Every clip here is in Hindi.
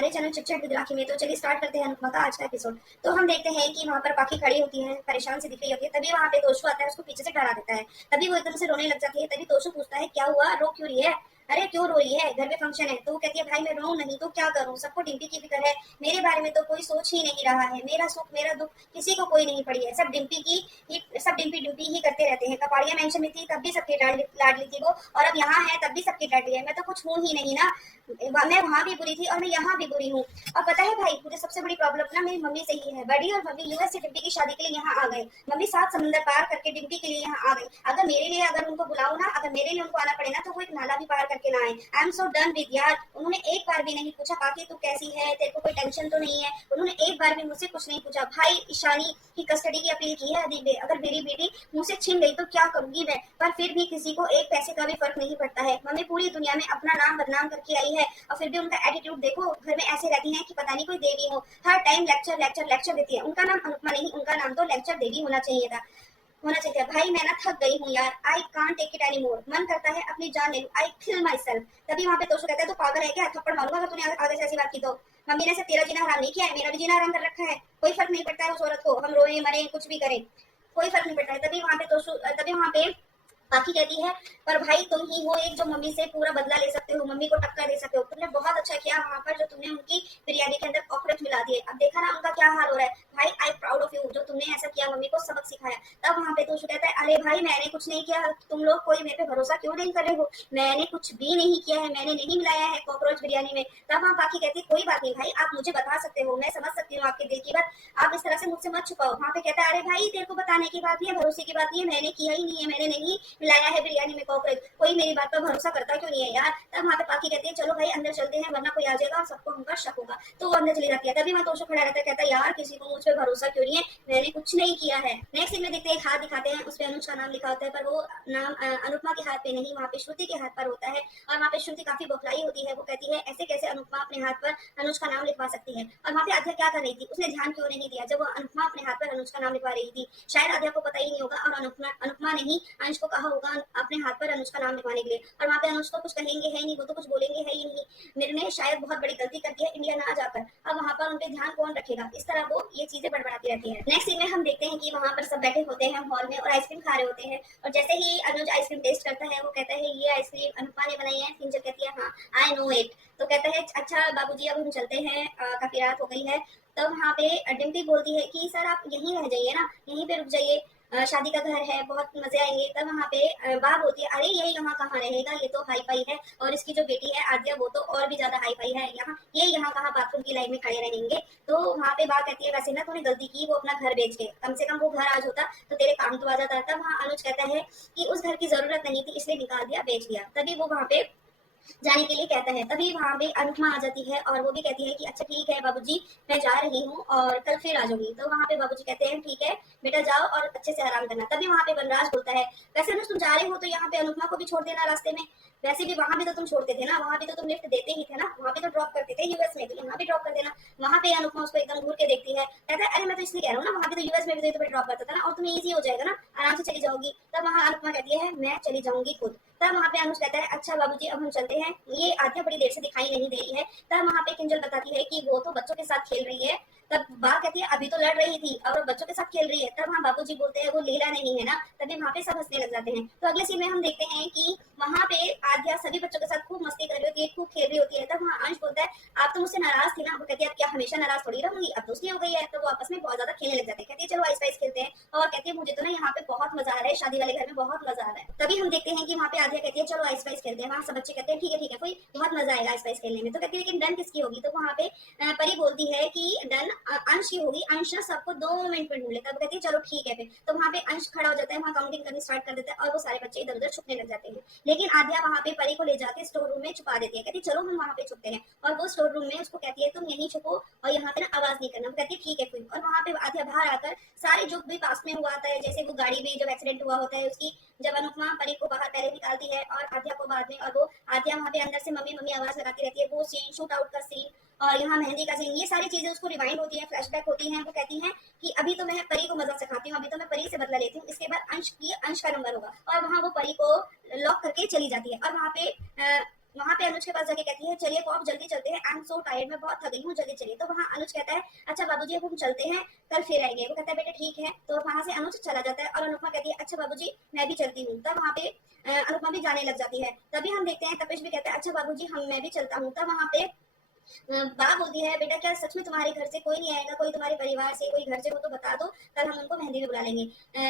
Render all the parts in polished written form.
हमारे चैनल चिट चैट विद राखी में। तो चलिए स्टार्ट करते हैं अनुपमा का आज का एपिसोड। तो हम देखते हैं कि वहाँ पर पाखी खड़ी होती है, परेशान सी दिख रही होती है। तभी वहाँ पे तोशु आता है, उसको पीछे से डरा देता है। तभी वो एकदम से रोने लग जाती है। तभी तोशु पूछता है क्या हुआ, रो क्यों रही है, अरे क्यों रो रही है, घर में फंक्शन है। तो वो कहती है भाई मैं रोऊं नहीं तो क्या करूं, सबको डिम्पी की फिक्र है, मेरे बारे में तो कोई सोच ही नहीं रहा है, मेरा सुख मेरा दुख किसी को कोई नहीं पड़ी है, सब डिम्पी की सब डिम्पी डिम्पी ही करते रहते हैं। कपाड़िया मेंशन में थी तब भी सबकी लाडली थी वो, और अब यहाँ है तब भी सबकी लाडली है। मैं तो कुछ हूँ ही नहीं ना, मैं वहां भी बुरी थी और मैं यहाँ भी बुरी हूँ। और पता है भाई मुझे सबसे बड़ी प्रॉब्लम ना मेरी मम्मी से ही है। बड़ी और मम्मी यूएस से डिम्पी की शादी के लिए यहाँ आ गए। मम्मी 7 समुंदर पार करके डिम्पी के लिए यहाँ आ गई। अगर मेरे लिए अगर उनको बुलाऊं ना, अगर मेरे लिए उनको आना पड़े ना, तो वो एक नाला भी पार करके ना आए। I am so done with यार। उन्होंने एक बार भी नहीं पूछा बाकी तू कैसी है, तेरे को कोई टेंशन तो नहीं है। उन्होंने एक बार भी मुझसे कुछ नहीं पूछा। भाई ईशानी की कस्टडी की अपील की है अदीब ने। अगर मेरी बेटी मुझसे छिन गई तो क्या करूंगी मैं। पर फिर भी किसी को एक पैसे का भी फर्क नहीं पड़ता है। मम्मी पूरी दुनिया में अपना नाम बदनाम करके आई है, और फिर भी उनका एटीट्यूड देखो। घर में ऐसे रहती हैं कि पता नहीं कोई देवी हो, हर टाइम लेक्चर लेक्चर लेक्चर देती है। उनका नाम अनुपमा नहीं, उनका नाम तो लेक्चर देवी होना चाहिए था। भाई मैं ना थक गई हूँ यार, I can't take it any more. मन करता है अपनी जान ले लूं, आई किल माई सेल्फ। तभी वहाँ पे तोशु कहता है तो पागल है क्या, थप्पड़ मारूंगा अगर तूने आगे से ऐसी बात की तो। मम्मी ने सिर्फ तेरा जीना हराम नहीं किया है, मेरा भी जीना हराम कर रखा है। कोई फर्क नहीं पड़ता है उस औरत को, हम रोए मरे कुछ भी करें, कोई फर्क नहीं पड़ता है। तभी वहाँ पे बाकी कहती है पर भाई तुम ही हो एक जो मम्मी से पूरा बदला ले सकते हो, मम्मी को टक्कर दे सकते हो। तुमने बहुत अच्छा किया वहां पर जो तुमने उनकी बिरयानी के अंदर कॉकरोच मिला दिए। अब देखा ना उनका क्या हाल हो रहा है। भाई आई प्राउड ऑफ यू जो तुमने ऐसा किया, मम्मी को सबक सिखाया। तब वहां पे तो कहता है अरे भाई मैंने कुछ नहीं किया, तुम लोग कोई मेरे पे भरोसा क्यों नहीं कर रहे हो, मैंने कुछ भी नहीं किया है, मैंने नहीं मिलाया है कॉकरोच बिरयानी में। तब वहां बाकी कहती कोई बात नहीं भाई, आप मुझे बता सकते हो, मैं समझ सकती हूँ आपके दिल की बात, आप इस तरह से मुझसे मत छुपाओ। वहां पे कहता है अरे भाई तेरे को बताने की बात नहीं है, भरोसे की बात नहीं है, मैंने किया ही नहीं है, मैंने नहीं मिलाया है बिरयानी में कॉकरोच। कोई मेरी बात पर भरोसा करता क्यों नहीं है यार। तब वहां पे पाखी कहती है चलो भाई अंदर चलते हैं वरना कोई आ जाएगा और सबको हम पर शक होगा। तो वो अंदर चली जाती है। तभी वहां तोशु खड़ा रहता है, कहता है यार किसी को मुझ पर भरोसा क्यों नहीं है, मैंने कुछ नहीं किया है। नेक्स्ट सीन में देखते हैं एक हाथ दिखाते हैं, उस पर अनुज का नाम लिखा होता है, पर वो नाम अनुपमा के हाथ पे नहीं, वहाँ पे श्रुति के हाथ पर होता है। और वहाँ पे श्रुति काफी बौखलाई होती है, वो कहती है ऐसे कैसे अनुपमा अपने हाथ पर अनुज का नाम लिखवा सकती है। और वहाँ पे आध्या क्या कर रही थी, उसने ध्यान क्यों नहीं दिया जब वो अनुपमा अपने हाथ पर अनुज का नाम लिखवा रही थी। शायद आध्या को पता ही नहीं होगा, और अनुपमा ने ही अंश को कहा होगा अपने हाथ पर अनुज का नाम लिखवाने के लिए। और वहाँ पे अनुज को कुछ कहेंगे है नहीं, वो तो कुछ बोलेंगे है ही नहीं। मेरे ने शायद बहुत बड़ी गलती कर दी है इंडिया ना जाकर, अब वहाँ पर उनपे ध्यान कौन रखेगा। इस तरह वो ये चीजें बड़बड़ाती रहती है। नेक्स्ट सीन में हम देखते हैं कि वहाँ पर सब बैठे होते हैं हॉल में और आइसक्रीम खा रहे होते हैं। और जैसे ही अनुज आइसक्रीम टेस्ट करता है वो कहता है ये आइसक्रीम अनुपमा ने बनाई है। किंजल कहती है हाँ आई नो इट। तो कहता है अच्छा बाबूजी अब हम चलते हैं, काफी रात हो गई है। तब वहाँ पे डिम्पी बोलती है कि सर आप यहीं रह जाइए ना, यहीं पे रुक जाइए, शादी का घर है बहुत मजे आएंगे। तब वहाँ पे बात होती है अरे ये यहाँ कहाँ रहेगा, ये तो हाई फाई है, और इसकी जो बेटी है आद्या वो तो और भी ज्यादा हाई फाई है, यहाँ कहाँ बाथरूम की लाइन में खड़े रहेंगे। तो वहाँ पे बात कहती है वैसे ना तूने गलती की वो अपना घर बेच के, कम से कम वो घर आज होता तो तेरे काम तो आ जाता। तब वहाँ अनुज कहता है कि उस घर की जरूरत नहीं थी इसलिए निकाल दिया, बेच दिया। तभी वो वहाँ पे जाने के लिए कहता है। तभी वहाँ पे अनुपमा आ जाती है और वो भी कहती है कि अच्छा ठीक है बाबूजी मैं जा रही हूँ और कल फिर आ जाऊंगी। तो वहाँ पे बाबूजी कहते हैं ठीक है बेटा जाओ और अच्छे से आराम करना। तभी वहाँ पे वनराज बोलता है वैसे अनुज तुम जा रहे हो तो यहाँ पे अनुपमा को भी छोड़ देना रास्ते में, वैसे भी वहाँ भी तो तुम छोड़ते थे ना, वहाँ भी तो तुम लिफ्ट देते ही थे ना, वहाँ भी तो ड्रॉप करते थे यूएस में, तो यहाँ भी ड्रॉप कर देना। वहाँ पे अनुपमा उसको एकदम घूर के देखती है, कहता है अरे मैं तो इसलिए कह रहा हूँ ना, वहाँ भी तो यूएस में भी तो ड्रॉप करता था ना और तुम्हें ईजी हो जाएगा ना, आराम से चली जाओगी। तब वहाँ अनुपमा कहती है मैं चली जाऊंगी खुद। तब वहाँ पे अनुज कहता है अच्छा बाबूजी अब हम चलते हैं, ये आद्या बड़ी देर से दिखाई नहीं दे रही है। तब वहाँ पे किंजल बताती है कि वो तो बच्चों के साथ खेल रही है। तब बा कहती है अभी तो लड़ रही थी और बच्चों के साथ खेल रही है। तब वहाँ बाबूजी बोलते हैं वो लीला नहीं है ना, तभी वहाँ पे सब हंसने लग जाते हैं। तो अगले सीन में हम देखते हैं कि वहाँ पे आद्या सभी बच्चों के साथ खूब मस्ती कर रही होती है, खूब खेल रही होती है। तब वहाँ अंश बोलता है आप तो मुझसे नाराज थी ना, वो कहती है अब क्या हमेशा नाराज थोड़ी रहूंगी, अब दोस्ती हो गई है। तो वो आपस में बहुत ज्यादा खेलने लग जाते हैं, कहती है चलो आइस पाइस खेलते हैं। और कहती है मुझे तो ना यहाँ पे बहुत मजा आ रहा है, शादी वाले घर में बहुत मजा आ रहा है। तभी हम देखते हैं कि वहाँ पे आद्या कहती है चलो आइस पाइस खेलते हैं। वहाँ सब बच्चे कहते हैं ठीक है कोई बहुत मजा आएगा आइस पाइस खेलने में। तो कहती है लेकिन डन किसकी होगी। तो वहाँ पे परी बोलती है कि डन अंश की होगी, अंश ना सबको 2 मिनट में ढूंढ लेता है। वो कहती है चलो ठीक है फिर। तो वहाँ पे अंश खड़ा हो जाता है, वहाँ काउंटिंग करनी स्टार्ट कर देता है और वो सारे बच्चे इधर उधर छुपने लग जाते हैं। लेकिन आद्या वहाँ पे परी को ले जाके स्टोर रूम में छुपा देती है, कहती चलो हम वहाँ पे छुपते हैं। और वो स्टोर रूम में उसको कहती है तुम यहीं छुपो और यहाँ पे ना आवाज नहीं करना। वो कहती है ठीक है फिर। और वहाँ पे आद्या बाहर आकर सारे जो भी पास में हुआ आता है, जैसे वो गाड़ी में जब एक्सीडेंट हुआ होता है उसकी, जब अनुपमा परी को बाहर पहले निकालती है और आद्या को बाद में, और वो आद्या वहाँ पे अंदर से मम्मी मम्मी आवाज लगाती रहती है, वो सीन शूट आउट का सीन और यहाँ मेहंदी का सीन, ये सारी चीजें उसको रिवाइंड होती है, फ्लैशबैक होती हैं। वो कहती हैं कि अभी तो मैं परी को मजा सिखाती हूँ, अभी तो मैं परी से बदला लेती हूँ, इसके बाद अंश का नंबर होगा। और वहाँ वो परी को लॉक करके चली जाती है। और वहाँ पे वहां पे अनुज के पास जाके कहती है चलिए पॉप जल्दी चलते हैं, आई एम सो टायर्ड, मैं बहुत थक गई हूँ, जल्दी चलिए। तो वहाँ अनुज कहता है अच्छा बाबूजी अब हम चलते हैं, कल फिर आएंगे। वो कहता है बेटा ठीक है। तो वहां से अनुज चला जाता है और अनुपमा कहती है अच्छा बाबूजी मैं भी चलती हूँ। तब वहाँ पे अनुपमा भी जाने लग जाती है। तभी हम देखते हैं तपेश भी कहता है अच्छा बाबूजी हम मैं भी चलता हूँ। तब वहाँ पे माँ बोलती है बेटा क्या सच में तुम्हारे घर से कोई नहीं आएगा, कोई तुम्हारे परिवार से कोई घर से हो तो बता दो, कल हम उनको मेहंदी में बुला लेंगे,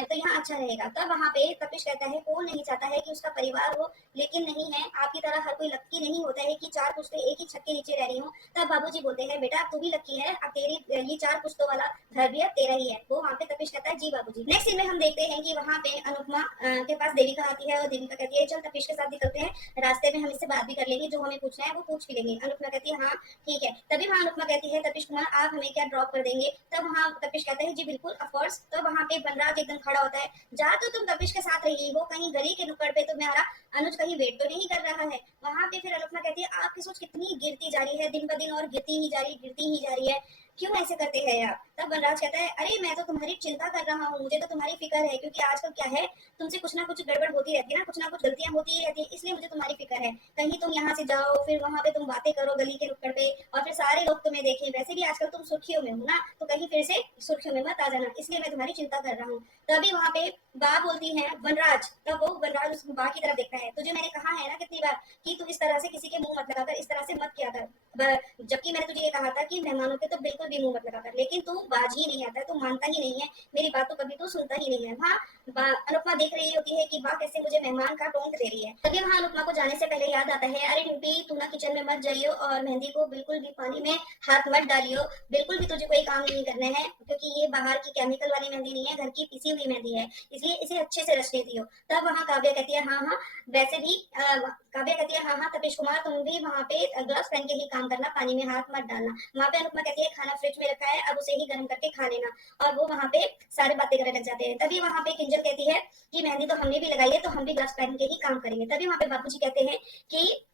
तो यहाँ अच्छा रहेगा। तब वहाँ पे तपिश कहता है कौन नहीं चाहता है कि उसका परिवार हो, लेकिन नहीं है, आपकी तरह हर कोई लक्की नहीं होता है कि चार पुश्ते एक ही छत के नीचे रह रही हूँ। तब बाबूजी बोलते हैं बेटा तू भी लक्की है, अब तेरी ये चार पुश्तों वाला घर भी अब तेरा ही है। वो वहाँ पे तपिश कहता है जी बाबूजी। नेक्स्ट सीन में हम देखते हैं कि वहाँ पे अनुपमा के पास देविका आती है और देविका कहती है चल तपिश के साथ निकलते हैं, रास्ते में हम इससे बात भी कर लेंगे, जो हमें पूछना है वो पूछ भी लेंगे। अनुपमा कहती है हाँ ठीक है। तभी वहाँ अनुपमा कहती है तपिश कुमार आप हमें क्या ड्रॉप कर देंगे। तब वहाँ तपिश कहता है जी बिल्कुल ऑफ कोर्स। तो वहाँ पे बनराज एकदम खड़ा होता है, जा तो तुम तपिश के साथ रही हो, कहीं गली के नुक्कड़ पे तुम्हारा अनुज कहीं वेट तो नहीं कर रहा है। वहाँ पे फिर अनुपमा कहती है आपकी सोच कितनी गिरती जा रही है, दिन ब दिन और गिरती ही जा रही है, क्यों ऐसे करते हैं आप। तब बनराज कहता है अरे मैं तो तुम्हारी चिंता कर रहा हूँ, मुझे तो तुम्हारी फिक्र है, क्योंकि आजकल क्या है तुमसे कुछ ना कुछ गड़बड़ होती रहती है ना कुछ गलतियां होती ही रहती है, इसलिए मुझे तुम्हारी फिक्र है। कहीं तुम यहाँ से जाओ फिर वहां पे तुम बातें करो गली के नुक्कड़ पे और फिर सारे लोग तुम्हें देखें, वैसे भी आजकल तुम सुर्खियों में हो ना, तो कहीं फिर से सुर्खियों में मत आ जाना, इसलिए मैं तुम्हारी चिंता कर रहा हूँ। तभी वहां पे बा बोलती है वनराज। तब वो वनराज उस बा की तरफ देखता है, तुझे मैंने कहा है ना कितनी बार कि तू इस तरह से किसी के मुंह मत लगाकर, इस तरह से मत किया कर, जबकि मैंने तुझे ये कहा था कि मेहमानों के तो बिल्कुल भी मुंह मत लगाकर, लेकिन तू बाज ही नहीं आता है, तू मानता ही नहीं है मेरी बात, तो कभी तू सुनता ही नहीं है। वहाँ अनुपमा देख रही होती है कि बा कैसे मुझे मेहमान का टोंट दे रही है। तभी वहाँ अनुपमा को जाने से पहले याद आता है अरे डिम्पी तू ना किचन में मत जाइयो और मेहंदी को बिल्कुल भी पानी में हाथ मत डालियो, बिल्कुल भी तुझे कोई काम नहीं करना है, क्योंकि ये बाहर की केमिकल वाली मेहंदी नहीं है, घर की पिसी हुई मेहंदी है, इसलिए इसे अच्छे से रचने दियो। तब वहाँ काव्या कहती है हाँ हाँ वैसे भी काव्या कहती है हाँ हाँ तपेश कुमार तुम भी वहाँ पे ग्लव्स पहन के ही काम करना, पानी में हाथ मत डालना। वहाँ पे अनुपमा कहती है खाना फ्रिज में रखा है अब उसे ही गर्म करके खा लेना, और वो वहाँ पे सारे बातें करने लग जाते हैं। तभी वहाँ पे किंजल कहती है कि मेहंदी तो हमने भी लगाई है, तो हम भी ग्लव्स पहन के ही काम करेंगे। तभी वहाँ पे बाबूजी कहते हैं कि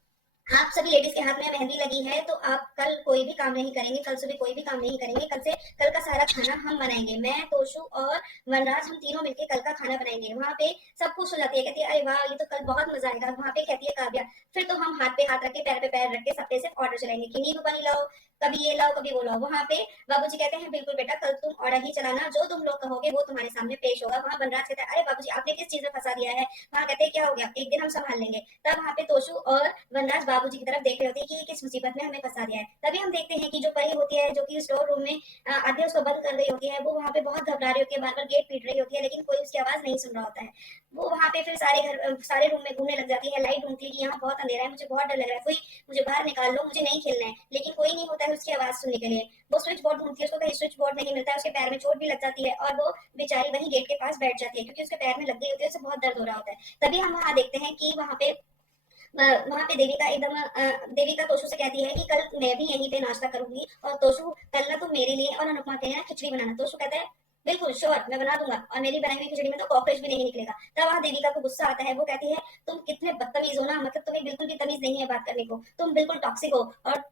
आप सभी लेडीज के हाथ में मेहंदी लगी है तो आप कल कोई भी काम नहीं करेंगे, कल सुबह कोई भी काम नहीं करेंगे, कल का सारा खाना हम बनाएंगे, मैं तोशु और वनराज हम तीनों मिलकर कल का खाना बनाएंगे। वहाँ पे सब खुश हो जाती है, कहती है अरे वाह ये तो कल बहुत मजा आएगा। वहाँ पे कहती है काव्या फिर तो हम हाथ पे हाथ रख के पैर पे पैर रख के सबसे सिर्फ ऑर्डर चलाएंगे कि नींबू पानी लाओ, कभी ये लाओ कभी वो लाओ। वहाँ पे बाबूजी कहते हैं बिल्कुल बेटा कल तुम ऑर्डर ही चलाना, जो तुम लोग कहोगे वो तुम्हारे सामने पेश होगा। वहाँ बनराज कहता है अरे बाबूजी आपने किस चीज में फंसा दिया है। वहाँ कहते हैं क्या हो गया, एक दिन हम संभाल लेंगे। तब वहाँ पे तोशु और वनराज बाबूजी की तरफ देख रहे होते हैं कि किस मुसीबत में हमें फंसा दिया है। तभी हम देखते हैं कि जो परी होती है जो कि स्टोर रूम में आधे उसको बंद कर रही होती है, वो वहाँ पे बहुत घबरा रही होती है, बार बार गेट पीट रही होती है, लेकिन कोई उसकी आवाज नहीं सुन रहा होता है। वो वहाँ पे फिर सारे रूम में घूमने लग जाती है, लाइट ढूंढती है कि यहाँ बहुत अंधेरा है, मुझे बहुत डर लग रहा है, कोई मुझे बाहर निकाल लो, मुझे नहीं खेलना है, लेकिन कोई नहीं होता है उसकी आवाज सुनने के लिए। वो स्विच बोर्ड ढूंढती है, उसको कहीं स्विच बोर्ड नहीं मिलता है, उसके पैर में चोट भी लग जाती है और वो बेचारी वहीं गेट के पास बैठ जाती है, क्योंकि उसके पैर में लग गई होती है, उसे बहुत दर्द हो रहा होता है। तभी हम वहाँ देखते हैं कि वहाँ पे देविका तोशु से कहती है कि कल मैं भी यहीं पे नाश्ता करूंगी, और तोशु कल ना तुम मेरे लिए और अनुपमा के लिए ना खिचड़ी बनाना। तोशु कहता है बिल्कुल श्योर मैं बना दूंगा, और मेरी बनाई हुई खिचड़ी में तो कॉकरोच भी नहीं निकलेगा। तब वहाँ देविका को गुस्सा आता है, वो कहती है तुम कितने बदतमीज हो ना, मतलब तुम्हें बिल्कुल भी तमीज नहीं है बात करने को, तुम बिल्कुल टॉक्सिक हो और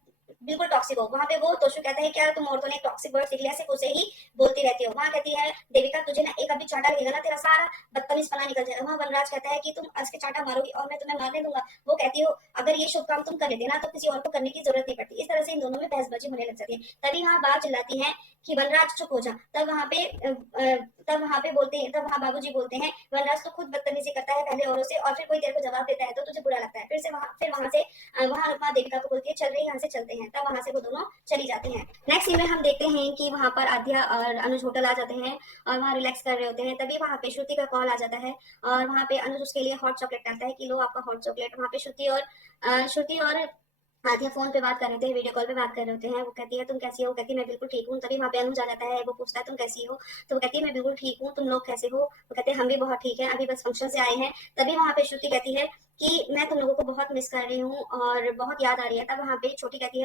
बिल्कुल टॉक्सिक हो। वहाँ पे वो तोशु कहता है क्या तुम औरतों ने टॉक्सिक वर्ड सीख लिया, सिर्फ उसे ही बोलती रहती हो। वहाँ कहती है देविका तुझे ना एक अभी चांटा लगेगा ना तेरा सारा बदतमीज पना निकल जाएगा। वहाँ वनराज कहता है कि तुम आज के चांटा मारोगी और मैं तुम्हें मारने दूंगा। वो कहती हो अगर ये शुभ काम तुम कर लेते ना तो किसी और को करने की जरूरत नहीं पड़ती। इस तरह से इन दोनों में बहसबाजी होने लग जाती है। तभी वहाँ बात चिल्लाती है कि वनराज चुप हो जा। तब वहाँ बाबूजी बोलते हैं वनराज तो खुद बदतमीजी करता है पहले औरों से, और फिर कोई तेरे को जवाब देता है तो तुझे बुरा लगता है। फिर वहाँ से वहाँ अनुपमा देविका को बोलती है चल रही यहाँ से चलते हैं। तब वहाँ से वो दोनों चली जाती हैं। नेक्स्ट सीन में हम देखते हैं कि वहाँ पर आद्या और अनुज होटल आ जाते हैं और वहाँ रिलैक्स कर रहे होते हैं। तभी वहाँ पे श्रुति का कॉल आ जाता है और वहाँ पे अनुज उसके लिए हॉट चॉकलेट कहता है कि लो आपका हॉट चॉकलेट। वहाँ पे श्रुति और आधिया फोन पे बात कर रहे थे, वीडियो कॉल पे बात कर रहे होते हैं। वो कहती है तुम कैसी हो, कहती है मैं बिल्कुल ठीक हूँ। तभी वहाँ पे अनुज आ जाता है, वो पूछता है तुम कैसी हो, तो वो कहती है मैं बिल्कुल ठीक हूँ, तुम लोग कैसे हो। वो कहते हैं हम भी बहुत ठीक है, अभी बस फंक्शन से आए हैं। तभी वहाँ पे श्रुति कहती है कि मैं तुम लोगों को बहुत मिस कर रही हूँ और बहुत याद आ रही है। तब वहाँ पे छोटी कहती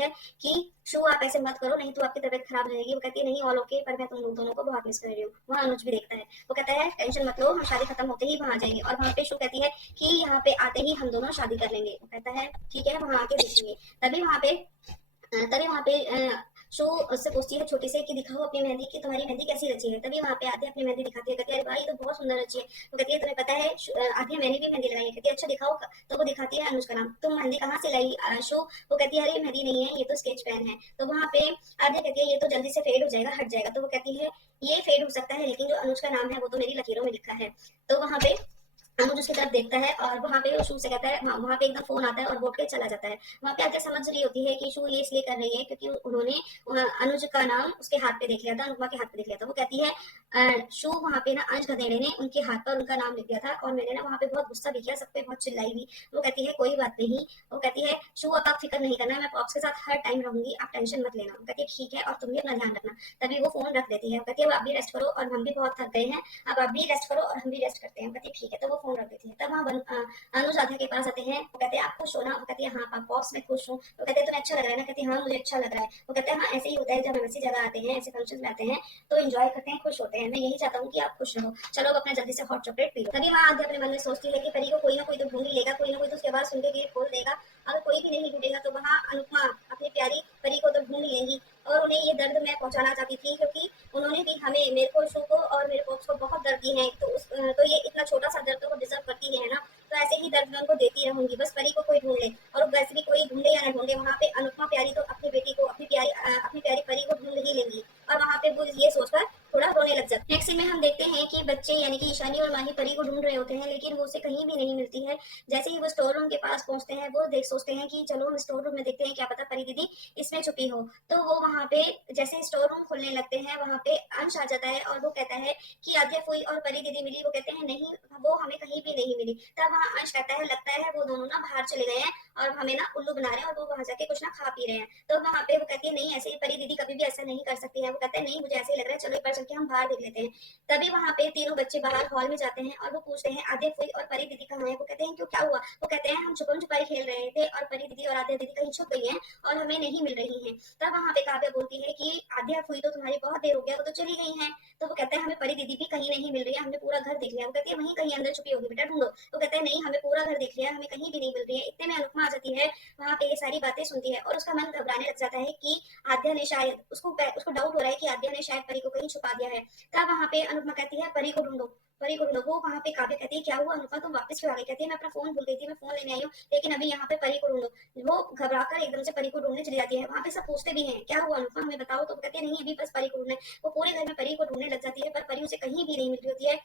है कि शू आप ऐसे मत करो, नहीं तो आपकी तबीयत खराब रहेगी। वो कहती है नहीं ऑल ओके, पर मैं तुम लोग दोनों को बहुत मिस कर रही हूँ। वहाँ अनुज भी देखता है, वो कहता है टेंशन मत लो, हम शादी खत्म होते ही वहाँ जाएंगे। और वहाँ पे शू कहती है कि यहाँ पे आते ही हम दोनों शादी कर लेंगे। वो कहता है ठीक है वहाँ आके देखेंगे। तभी वहाँ पे शो उससे पूछती है छोटी से कि दिखाओ अपनी मेहंदी की तुम्हारी मेहंदी कैसी रची है। तभी वहाँ पे आदित्य अपनी मेहंदी दिखाती है, कहती है अरे भाई तो बहुत सुंदर रची है। वो कहती है तुम्हें पता है आदित्य मैंने भी मेहंदी लगाई है। कहती है अच्छा दिखाओ। तो वो दिखाती है अनुज का नाम। तुम मेहंदी कहाँ से लाई शो। वो कहती है अरे मेहंदी नहीं है, ये तो स्केच पेन है। तो वहाँ पे आदित्य कहती है ये तो जल्दी से फेड हो जाएगा, हट जाएगा। तो वो कहती है ये फेड हो सकता है लेकिन जो अनुज का नाम है वो तो मेरी लकीरों में लिखा है। तो वहाँ पे अनुज उसकी तरफ देखता है और वहाँ पे वो शू से कहता है, वहाँ पे एकदम फोन आता है और वो उठ के चला जाता है। वहाँ पे आदित्य समझ रही होती है कि शू ये इसलिए कर रही है क्योंकि उन्होंने अनुज का नाम उसके हाथ पे देख लिया था, अनुपमा के हाथ पे देख लिया था। वो कहती है शू वहाँ पे ना अंश गधेड़े ने उनके हाथ पर उनका नाम लिख दिया था और मैंने ना वहाँ पे बहुत गुस्सा भी किया, सब पे बहुत चिल्लाई भी। वो कहती है कोई बात नहीं। वो कहती है शू अब आप फिक्र नहीं करना, मैं पॉप्स के साथ हर टाइम रहूंगी, आप टेंशन मत लेना। वो कहती है ठीक है और तुम भी अपना ध्यान रखना। तभी वो फोन रख देती है। वो कहती है अब आप भी रेस्ट करो और हम भी बहुत थक गए हैं, अब आप भी रेस्ट करो और हम भी रेस्ट करते हैं। वो कहती है ठीक है। तो वो फोन रख देती है। तब वहाँ अनुज राधा के पास आते हैं। वो कहते हैं आप खुश हो ना। वो कहती है हाँ पापा बॉस मैं खुश हूँ। वो कहते हैं तुम्हें अच्छा लग रहा है ना। कहती है हाँ मुझे अच्छा लग रहा है। वो कहते हैं हाँ ऐसे ही होता है, जब हम ऐसी जगह आते हैं, ऐसे फंक्शन में आते हैं तो एंजॉय करते हैं, खुश होते हैं। मैं यही चाहता हूँ कि आप खुश रहो, चलो अब अपना जल्दी से हॉट चॉकलेट पी लो। तभी वहाँ आद्या अपने मन में सोचती है कि परी को कोई ना कोई तो ढूंढ ही लेगा, कोई ना कोई तो उसके बाद सुन के गेट खोल देगा। अगर कोई भी नहीं ढूंढेगा तो वहाँ अनुपमा अपनी प्यारी परी को तो ढूंढ ही लेंगी। और उन्हें ये दर्द मैं पहुंचाना चाहती थी क्योंकि उन्होंने भी हमें, मेरे को, शो को और मेरे पॉप्स को बहुत दर्द दी है। तो ये इतना छोटा सा दर्द तो वो डिजर्व करती है ना। तो ऐसे ही दर्द मैं उनको देती रहूंगी, बस परी को कोई ढूंढ ले। और वैसे भी कोई ढूंढे या ना ढूंढे, वहाँ पे अनुपमा प्यारी तो अपनी बेटी को, अपनी प्यारी परी को ढूंढ ही लेंगी। और वहाँ पे वो ये सोचकर थोड़ा रोने लग जाते हैं। नेक्स्ट सीन में हम देखते हैं कि बच्चे यानी कि ईशानी और माही परी को ढूंढ रहे होते हैं लेकिन वो उसे कहीं भी नहीं मिलती है। जैसे ही वो स्टोर रूम के पास पहुंचते हैं वो देख सोचते हैं कि चलो हम स्टोर रूम में देखते हैं, क्या पता परी दीदी इसमें छुपी हो। तो वो वहाँ पे जैसे ही स्टोर रूम खुलने लगते हैं वहाँ पे अंश आ जाता है और वो कहता है कि आद्या फुई और परी दीदी मिली। वो कहते हैं नहीं, वो हमें कहीं भी नहीं मिली। तब वहाँ अंश कहता है लगता है वो दोनों ना बाहर चले गए हैं और हमें ना उल्लू बना रहे हैं और वो वहां जाके कुछ ना खा पी रहे हैं। तो वहाँ पे वो कहती है नहीं ऐसे ही परी दीदी कभी भी ऐसा नहीं कर सकती है। वो कहते हैं नहीं मुझे ऐसे ही लग रहा है, चलो एक बार चल के हम बाहर देख लेते हैं। तभी वहाँ पे तीनों बच्चे बाहर हॉल में जाते हैं और वो पूछते हैं आद्या फुई और परी दीदी कहाँ है। वो कहते हैं क्यों क्या हुआ। वो कहते हैं हम छुपम छुपाई खेल रहे थे और परी दीदी और आद्या दीदी कहीं छुप गई हैं और हमें नहीं मिल रही हैं। तब वहाँ पे काव्या बोलती है कि आद्या फुई तो तुम्हारी बहुत देर हो गया, वो तो चली गई हैं। तो वो कहते हैं हमें परी दीदी भी कहीं नहीं मिल रही है, हमने पूरा घर देख लिया। वो कहती है वहीं कहीं अंदर छुपी होगी, बेटा ढूंढो। तो कहते हैं नहीं हमें पूरा घर देख लिया, हमें कहीं भी नहीं मिल रही है। इतने में अनुपमा आ जाती है, वहाँ पे ये सारी बातें सुनती है और उसका मन घबराने लग जाता है कि आद्या ने शायद, उसको डाउट हो रहा है कि आद्या ने शायद परी को कहीं छुपा दिया है। तब वहाँ पे अनुपमा कहती है परी को ढूंढो, परी को ढूंढो। वो वहाँ पे काव्या कहती है क्या हुआ अनुपमा तुम वापस क्यों आ गई। कहती है मैं अपना फोन भूल गई थी, मैं फोन लेने आई हूँ लेकिन अभी यहाँ पे परी को ढूंढो। वो घबरा कर एकदम से परी को ढूंढने चली जाती है। वहाँ पे सब पूछते भी हैं क्या हुआ अनुपमा हमें बताओ। तो वो कहती है नहीं अभी बस परी को ढूंढना है। वो पूरे घर में परी को ढूंढने लग जाती है पर परी उसे कहीं भी नहीं मिल रही होती है।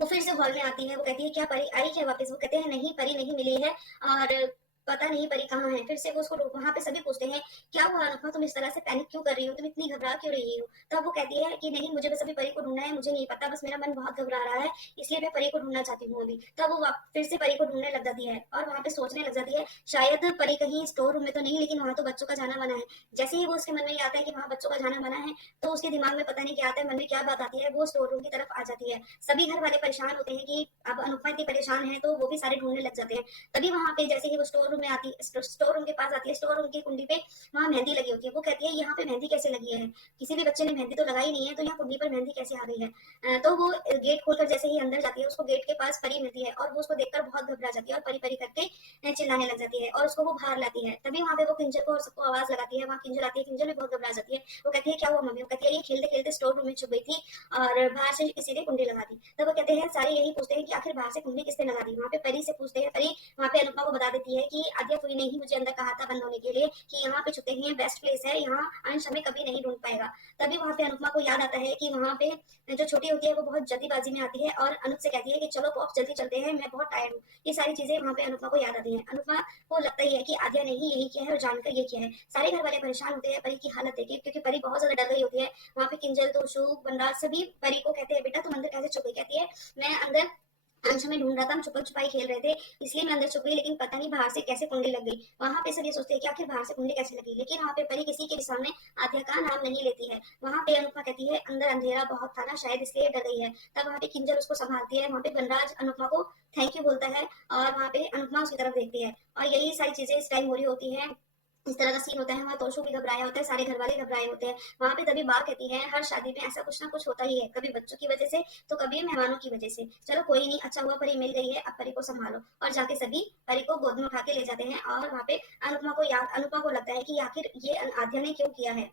वो फिर से हॉल में आती है। वो कहती है क्या परी आई है वापस। वो कहते हैं नहीं परी नहीं मिली है और पता नहीं परी कहाँ है। फिर से वो उसको वहां पे सभी पूछते हैं क्या हुआ अनुपमा तुम इस तरह से पैनिक क्यों कर रही हो, तुम इतनी घबरा क्यों रही हो। तब वो कहती है कि नहीं मुझे बस अभी परी को ढूंढना है, मुझे नहीं पता, बस मेरा मन बहुत घबरा रहा है इसलिए मैं परी को ढूंढना चाहती हूँ अभी। तब वो फिर से परी को ढूंढने लग जाती है और वहां पे सोचने लग जाती है शायद परी कहीं स्टोर रूम में तो नहीं, लेकिन वहां तो बच्चों का जाना मना है। जैसे ही वो उसके मन में ये आता है कि वहां बच्चों का जाना मना है तो उसके दिमाग में पता नहीं क्या आता है, मन में क्या बात आती है, वो स्टोर रूम की तरफ आ जाती है। सभी घर वाले परेशान होते हैं कि अब अनुपमा इतनी परेशान है तो वो भी सारे ढूंढने लग जाते हैं। तभी वहां पे जैसे ही वो स्टोर रूम में आती, स्टोर रूम के पास आती है, स्टोर रूम की कुंडी पे वहां मेहंदी लगी होती है। वो कहती है यहाँ पे मेहंदी कैसे लगी है, किसी भी बच्चे ने मेहंदी तो लगाई नहीं है तो यहाँ कुंडी पर मेहंदी कैसे आ गई है। तो वो गेट खोलकर जैसे ही अंदर जाती है उसको गेट के पास परी मिलती है और वो उसको देखकर बहुत घबरा जाती है और परी परी करके चिल्लाने लग जाती है और उसको वो बाहर लाती है। तभी वहां पे वो किंजल को और सबको आवाज लगाती है, वहां किंजल आती है, किंजल भी बहुत घबरा जाती है। वो कहती है क्या हुआ मम्मी। वो कहती है ये खेलते खेलते स्टोर रूम में छुप गई थी और बाहर से किसी ने कुंडी लगा दी। तब वो कहते हैं सारे यही पूछते हैं कि आखिर बाहर से कुंडी किसने लगा दी। वहाँ पे परी से पूछते हैं, परी वहाँ पे अनुपमा को बता देती है कि आद्या फुई ने ही मुझे अंदर कहा था बंद होने के लिए कि यहाँ पे छुपे ही बेस्ट प्लेस है, यहाँ अंश हमें कभी नहीं ढूंढ पाएगा। तभी वहाँ पे अनुपमा को याद आता है कि वहाँ पे जो छोटी होती है वो बहुत जल्दीबाजी में आती है और अनुज से कहती है कि चलो पॉप जल्दी चलते हैं, मैं बहुत टायर्ड हूँ। ये सारी चीजें वहाँ पे अनुपमा को याद आती है। अनुपमा को लगता ही है कि आद्या ने ही यही किया है और जानकर ये किया है। सारे घर वाले परेशान होते हैं परी की हालत देखे क्योंकि परी बहुत ज्यादा डर गई होती है। वहाँ पे किंजल तोशु बंदा सभी परी को कहते हैं बेटा तुम अंदर कैसे छुप गई। कहती है मैं अंदर अंश हमें ढूंढ रहा था, हम छुपन छुपाई खेल रहे थे इसलिए मैं अंदर छुप गई, लेकिन पता नहीं बाहर से कैसे कुंडी लग गई। वहां पे सब ये सोचते हैं कि आखिर बाहर से कुंडी कैसे लगी, लेकिन वहां पे परी किसी के भी सामने आद्या का नाम नहीं लेती है। वहां पे अनुपमा कहती है अंदर अंधेरा बहुत था ना शायद इसलिए डर गई है। तब वहां पे किंजल उसको संभालती है। वहां पे वनराज अनुपमा को थैंक यू बोलता है और वहां पे अनुपमा उसकी तरफ देखती है और यही सारी चीजें इस टाइम हो रही होती है। इस तरह का सीन होता है। वहाँ तोशु भी घबराया होता है, सारे घर वाले घबराए होते हैं। वहां पे तभी बा कहती है हर शादी में ऐसा कुछ ना कुछ होता ही है, कभी बच्चों की वजह से तो कभी मेहमानों की वजह से। चलो कोई नहीं, अच्छा हुआ परी मिल गई है, अब परी को संभालो। और जाके सभी परी को गोद में उठा के ले जाते हैं और वहाँ पे अनुपमा को लगता है कि आखिर ये आद्या ने क्यों किया है।